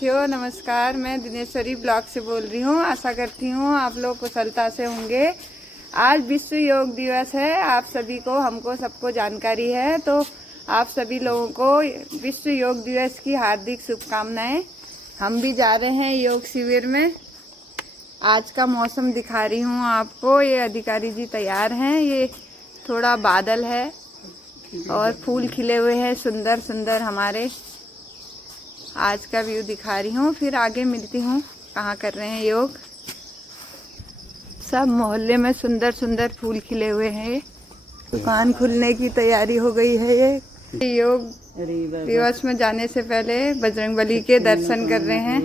साथियों नमस्कार। मैं दिनेश्वरी ब्लॉग से बोल रही हूँ। आशा करती हूँ आप लोग कुशलता से होंगे। आज विश्व योग दिवस है। आप सभी को हमको सबको जानकारी है, तो आप सभी लोगों को विश्व योग दिवस की हार्दिक शुभकामनाएं। हम भी जा रहे हैं योग शिविर में। आज का मौसम दिखा रही हूँ आपको। ये अधिकारी जी तैयार हैं। ये थोड़ा बादल है और फूल खिले हुए हैं सुंदर सुंदर। हमारे आज का व्यू दिखा रही हूँ, फिर आगे मिलती हूँ कहाँ कर रहे हैं योग। सब मोहल्ले में सुंदर सुंदर फूल खिले हुए हैं। दुकान खुलने की तैयारी हो गई है। ये योग दिवस में जाने से पहले बजरंगबली के दर्शन कर रहे हैं।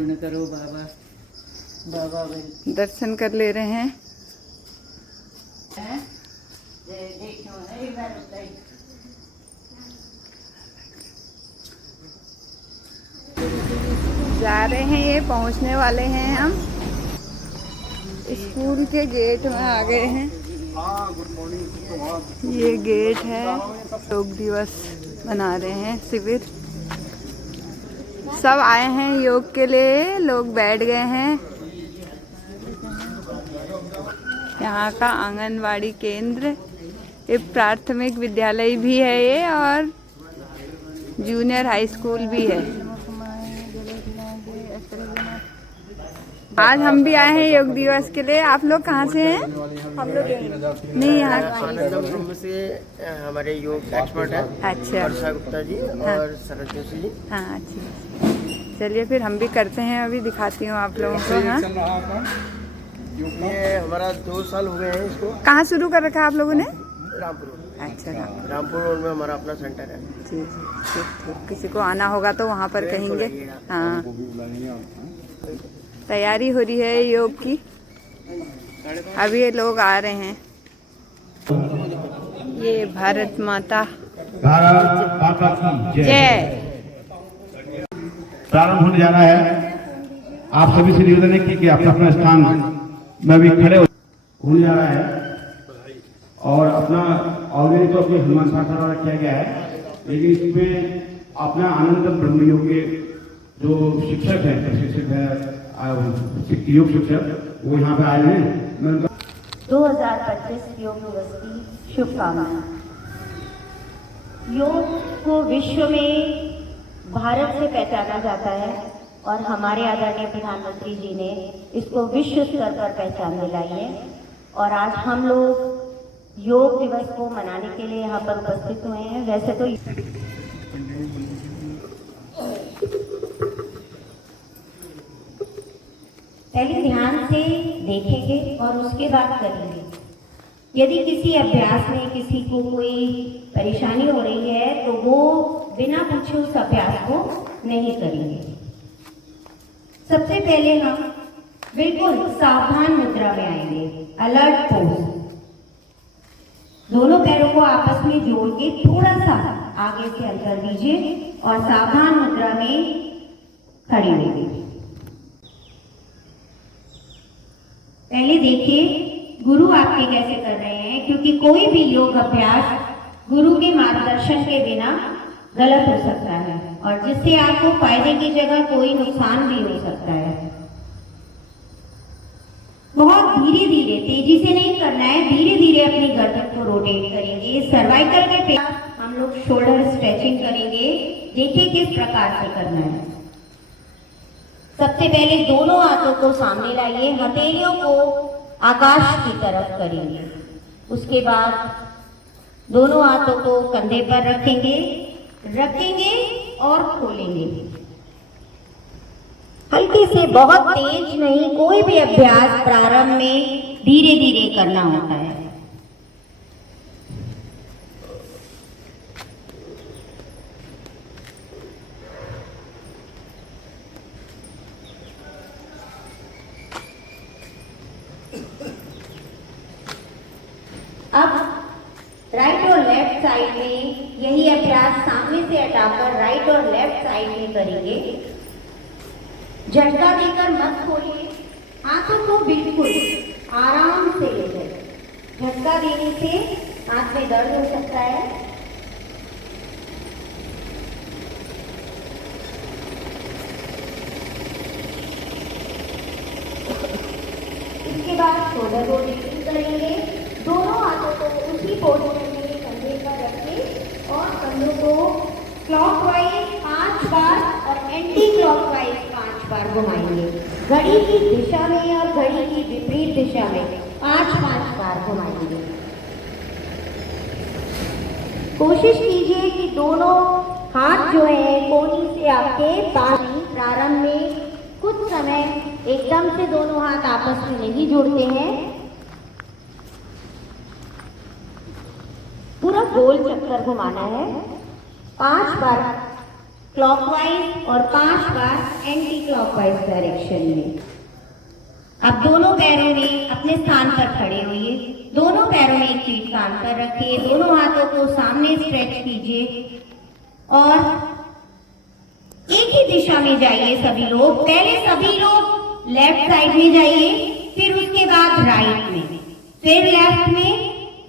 दर्शन कर ले रहे हैं। जा रहे हैं, ये पहुंचने वाले हैं। हम स्कूल के गेट में आ गए हैं। ये गेट है। योग दिवस मना रहे हैं शिविर। सब आए हैं योग के लिए। लोग बैठ गए हैं। यहाँ का आंगनवाड़ी केंद्र, ये प्राथमिक विद्यालय भी है ये, और जूनियर हाई स्कूल भी है। आज हम भी आए हैं योग दिवस के लिए। आप लोग कहाँ से हैं? हम लोग नहीं, यहाँ से हमारे योग एक्सपर्ट है। अच्छा, वर्षा गुप्ता जी और शरद जोशी जी। हाँ अच्छा, चलिए फिर हम भी करते हैं। अभी दिखाती हूँ आप लोगों को। हाँ, ये हमारा 2 साल हो गए हैं इसको। कहाँ शुरू कर रखा है आप लोगों ने? रामपुर। अच्छा, रामपुर रोड में हमारा अपना सेंटर है। जी जी, ठीक। किसी को आना होगा तो वहाँ पर कहेंगे। हाँ, तैयारी हो रही है योग की। अभी ये लोग आ रहे हैं। ये भारत माता की जय। प्रारंभ होने जा रहा है। आप सभी से निवेदन है कि अपना अपना स्थान में भी खड़े होने जा रहा है। और अपना ऑलरेडी तो अपने हनुमान शास्त्र द्वारा किया गया है, लेकिन इसमें अपना आनंद ब्रह्म योग के जो शिक्षक है, प्रशिक्षक है, योग शिक्षक, वो यहाँ पे आए हैं। 2025 योग दिवस की शुभकामनाएं। योग को विश्व में भारत से पहचाना जाता है और हमारे आदरणीय प्रधानमंत्री जी ने इसको विश्व स्तर पर पहचान दिलाई है। और आज हम लोग योग दिवस को मनाने के लिए यहाँ पर उपस्थित हुए हैं। वैसे तो पहले ध्यान से देखेंगे और उसके बाद करेंगे। यदि किसी अभ्यास में किसी को कोई परेशानी हो रही है तो वो बिना पूछे उस अभ्यास को नहीं करेंगे। सबसे पहले हम बिल्कुल सावधान मुद्रा में आएंगे, अलर्ट पोज। दोनों पैरों को आपस में जोड़ के थोड़ा सा आगे से अंतर दीजिए और सावधान मुद्रा में खड़े होंगे। पहले देखिए गुरु आपके कैसे कर रहे हैं, क्योंकि कोई भी योग अभ्यास गुरु के मार्गदर्शन के बिना गलत हो सकता है और जिससे आपको फायदे की जगह कोई नुकसान भी हो सकता है। बहुत धीरे धीरे, तेजी से नहीं करना है, धीरे धीरे अपनी गर्दन को रोटेट करेंगे। सर्वाइकल के पे हम लोग शोल्डर स्ट्रेचिंग करेंगे। देखिए किस प्रकार से करना है। सबसे पहले दोनों हाथों को सामने लाइए, हथेलियों को आकाश की तरफ करेंगे। उसके बाद दोनों हाथों को कंधे पर रखेंगे और खोलेंगे। हल्के से, बहुत तेज नहीं। कोई भी अभ्यास प्रारंभ में धीरे धीरे करना होता है। अब राइट और लेफ्ट साइड में यही अभ्यास सामने से हटाकर राइट और लेफ्ट साइड में करेंगे। झटका देकर मत खोलिए, हाथों को बिल्कुल आराम से ले जाइए। झटका देने से हाथ में दर्द हो सकता है। उसके बाद शोल्डर रोटेशन करेंगे। दोनों हाथों को उसी पोजीशन में कंधे पर रखें और कंधों को क्लॉकवाइज 5 बार और एंटी क्लॉकवाइज 5 बार घुमाएंगे। घड़ी की दिशा में और घड़ी की विपरीत दिशा में 5-5 बार घुमाएंगे। कोशिश कीजिए कि दोनों हाथ जो है कोहनी से आपके पास ही। प्रारंभ में कुछ समय एकदम से दोनों हाथ आपस में नहीं जुड़ते हैं, पूरा गोल चक्कर घुमाना है। 5 बार क्लॉकवाइज और 5 बार एंटी क्लॉकवाइज डायरेक्शन में। अब दोनों पैरों में अपने स्थान पर खड़े होइए। दोनों पैरों में एक फीट कान पर रखिए। दोनों हाथों को सामने स्ट्रेच कीजिए और एक ही दिशा में जाइए सभी लोग। पहले सभी लोग लेफ्ट साइड में जाइए, फिर उसके बाद राइट में, फिर लेफ्ट में,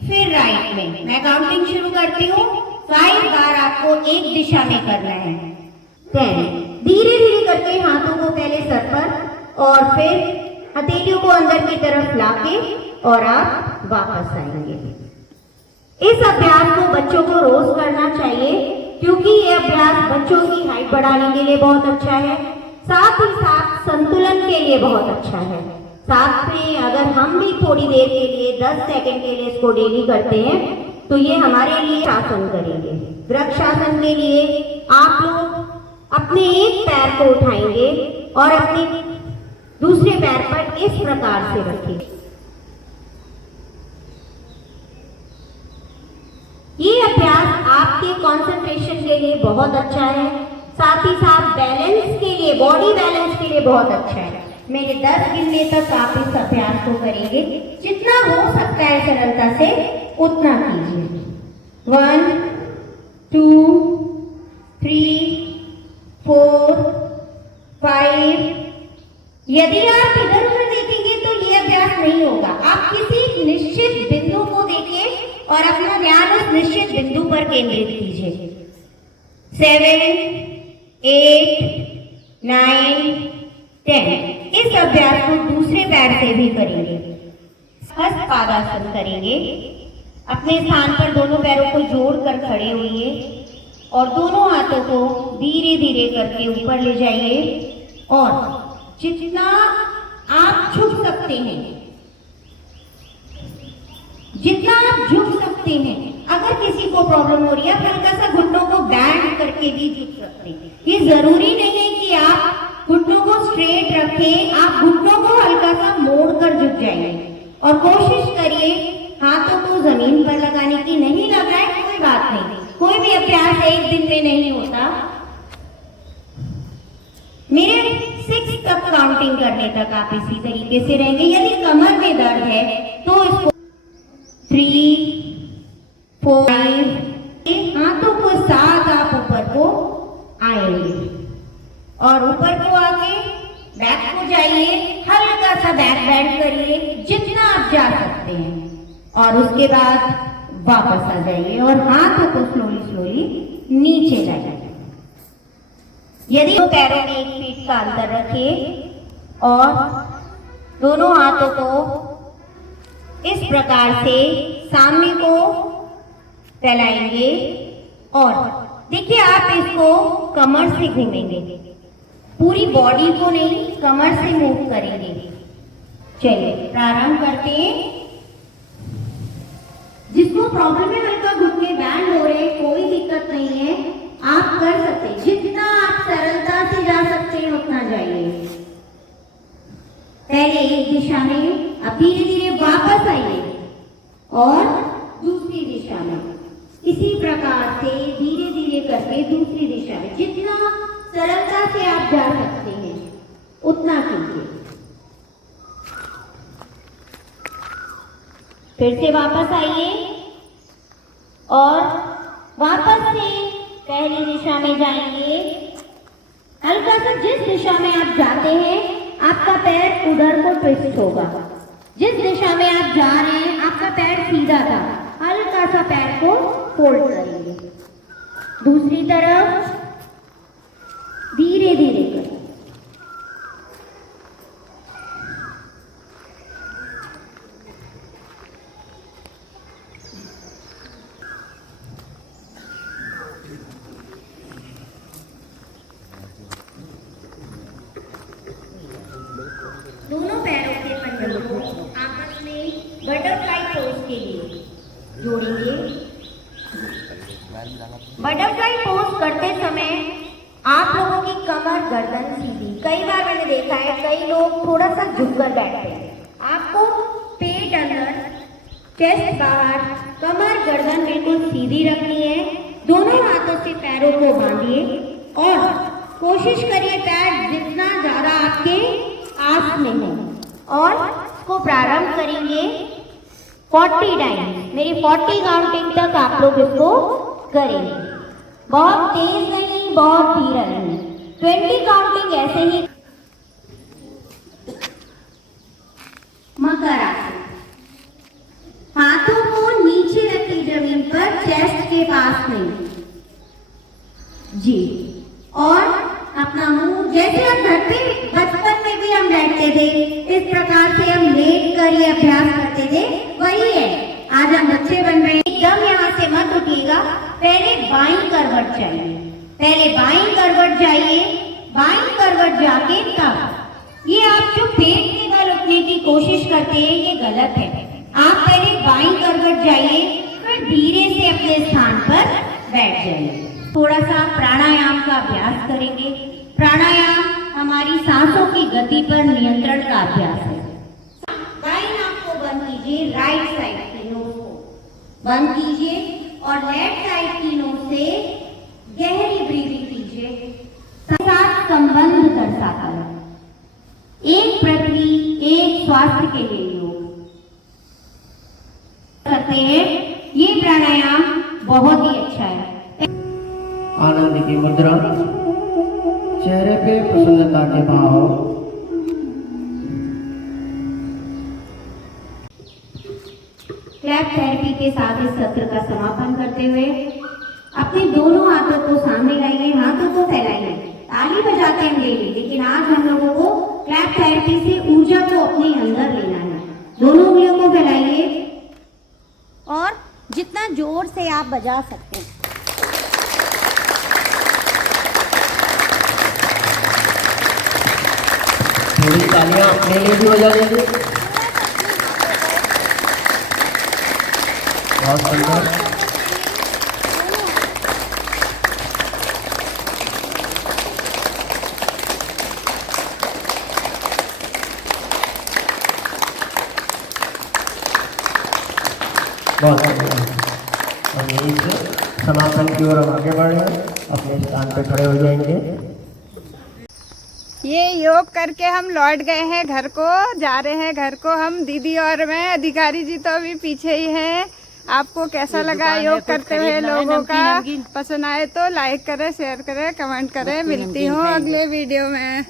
फिर राइट में। मैं काउंटिंग शुरू करती हूँ। 5 बार आपको एक दिशा में करना है। 10 धीरे धीरे करके हाथों को पहले सर पर और फिर हथेलियों को अंदर की तरफ लाके और आप वापस आएंगे। इस अभ्यास को बच्चों को रोज करना चाहिए क्योंकि ये अभ्यास बच्चों की हाइट बढ़ाने के लिए बहुत अच्छा है, साथ ही साथ संतुलन के लिए बहुत अच्छा है। साथ में अगर हम भी थोड़ी देर के लिए 10 सेकंड के लिए इसको डेली करते हैं तो ये हमारे लिए शासन करेंगे। वृक्षासन के लिए आप लोग अपने एक पैर को उठाएंगे और अपने दूसरे पैर पर इस प्रकार से रखें। ये अभ्यास आपके कंसंट्रेशन के लिए बहुत अच्छा है, साथ ही साथ बैलेंस के लिए, बॉडी बैलेंस के लिए बहुत अच्छा है। मेरे 10 गिनने तक आप इस अभ्यास को करेंगे। जितना हो सकता है सरलता से उतना कीजिए। 1 2 3 4 5। यदि आप इधर उधर देखेंगे तो ये अभ्यास नहीं होगा। आप किसी निश्चित बिंदु को देखें और अपना ध्यान उस निश्चित बिंदु पर केंद्रित कीजिए। 7 8 9 10। इस अभ्यास को दूसरे पैर से भी करेंगे। हस्त पादासन करेंगे। अपने स्थान पर दोनों पैरों को जोड़कर खड़े होइए और दोनों हाथों को धीरे धीरे करके ऊपर ले जाइए और जितना आप झुक सकते हैं, जितना आप झुक सकते हैं। अगर किसी को प्रॉब्लम हो रही है हल्का सा घुटनों को बैंड करके भी झुक सकते हैं। ये जरूरी नहीं है कि आप घुटनों को स्ट्रेट रखें, आप घुटनों को हल्का सा मोड़ कर झुक जाइए और कोशिश करिए हाथों को जमीन पर लगाने की। नहीं लगाए कोई बात नहीं, कोई भी अभ्यास एक दिन में नहीं होता। मेरे 6 तक काउंटिंग करने तक आप इसी तरीके से रहेंगे। यदि कमर में दर्द है तो इसको 3 4 हाथों को साथ आप ऊपर को आएंगे और ऊपर को आके बैक को जाइए, हल्का सा बैक बेंड करिए जितना आप जा सकते हैं और उसके बाद वापस आ जाइए और हाथों को स्लोली स्लोली नीचे लाइए। यदि पैरों में 1 फीट का अंतर रखिए और दोनों हाथों को इस प्रकार से सामने को फैलाएंगे और देखिए आप इसको कमर से घूमेंगे, पूरी बॉडी को नहीं कमर से मूव करेंगे। चलिए प्रारंभ करते हैं। जिसको प्रॉब्लम है हल्का घुटने बैंड हो रहे, कोई दिक्कत नहीं है, आप कर सकते हैं। जितना आप सरलता से जा सकते हैं उतना जाइए। पहले एक दिशा में, अब धीरे धीरे वापस आइए और दूसरी दिशा में इसी प्रकार से धीरे धीरे करके दूसरी दिशा में जितना सरलता से आप जा सकते हैं उतना कीजिए। फिर से वापस आइए और वापस से पहली दिशा में जाएंगे। हल्का सा जिस दिशा में आप जाते हैं आपका पैर उधर को ट्विस्ट होगा। जिस दिशा में आप जा रहे हैं आपका पैर सीधा था, हल्का सा पैर को फोल्ड करेंगे। दूसरी तरफ धीरे धीरे करें। बटरफ्लाई पोज के लिए जोड़ेंगे। बटरफ्लाई पोज करते समय आप लोगों की कमर गर्दन सीधी, कई बार मैंने देखा है कई लोग थोड़ा सा झुककर बैठते हैं। आपको पेट अंदर, चेस्ट बाहर, कमर गर्दन बिल्कुल सीधी रखनी है। दोनों हाथों से पैरों को बांधिए और कोशिश करिए पैर जितना ज्यादा आपके आस में हो और इसको प्रारंभ करेंगे 40 टाइम्स। मेरी 40 काउंटिंग तक आप लोग इसको करेंगे। बहुत तेज नहीं, बहुत धीरे नहीं, 20 काउंटिंग ऐसे ही। मकर आसन, हाथों को नीचे रखिए जमीन पर, चेस्ट के पास नहीं जी। और अपना मुंह, जैसे हम घर पे बचपन में भी हम बैठते थे, इस प्रकार से हम लेट कर ये अभ्यास करते थे, वही है। आज हम बच्चे बन रहे हैं। एकदम यहाँ से मत उठिएगा, पहले बाईं करवट चाहिए, पहले बाईं करवट जाइए, बाईं करवट जाके तब ये आप जो पेट के बल उठने की कोशिश करते हैं ये गलत है। आप पहले बाईं करवट जाइए, फिर धीरे से अपने स्थान पर बैठ जाइए। थोड़ा सा प्राणायाम का अभ्यास करेंगे। प्राणायाम हमारी सांसों की गति पर नियंत्रण का अभ्यास है। दाईं आंख को बंद कीजिए, राइट साइड की नोज को बंद कीजिए और लेफ्ट साइड की नोज से गहरी ब्रीदिंग कीजिए। साथ संबंध दर्शाता है, एक पृथ्वी एक स्वास्थ्य के लिए योग करते हैं। ये प्राणायाम बहुत ही अच्छा है। आनंद की मुद्रा, चेहरे पे प्रसन्नता के भाव। क्लैप थेरेपी के साथ इस सत्र का समापन करते हुए अपने दोनों हाथों को सामने लाइए, हाथों को फैलाइए। ताली बजाते हैं डेली, लेकिन आज हम लोगों को क्लैप थेरेपी से ऊर्जा को अपने अंदर लेना है। दोनों उंगलियों को फैलाइए और जितना जोर से आप बजा सकते हैं। थोड़ी तालियां अपने लिए भी बजा लीजिए। बहुत सुंदर। बहुत बढ़िया। और यहीं से समापन की ओर हम आगे बढ़ रहे हैं। अपने स्थान पे खड़े हो जाएंगे। ये योग करके हम लौट गए हैं घर को, जा रहे हैं घर को हम, दीदी और मैं। अधिकारी जी तो अभी पीछे ही हैं। आपको कैसा लगा योग करते हुए लोगों का? पसंद आए तो लाइक करें, शेयर करें, कमेंट करें। मिलती हूँ अगले वीडियो में।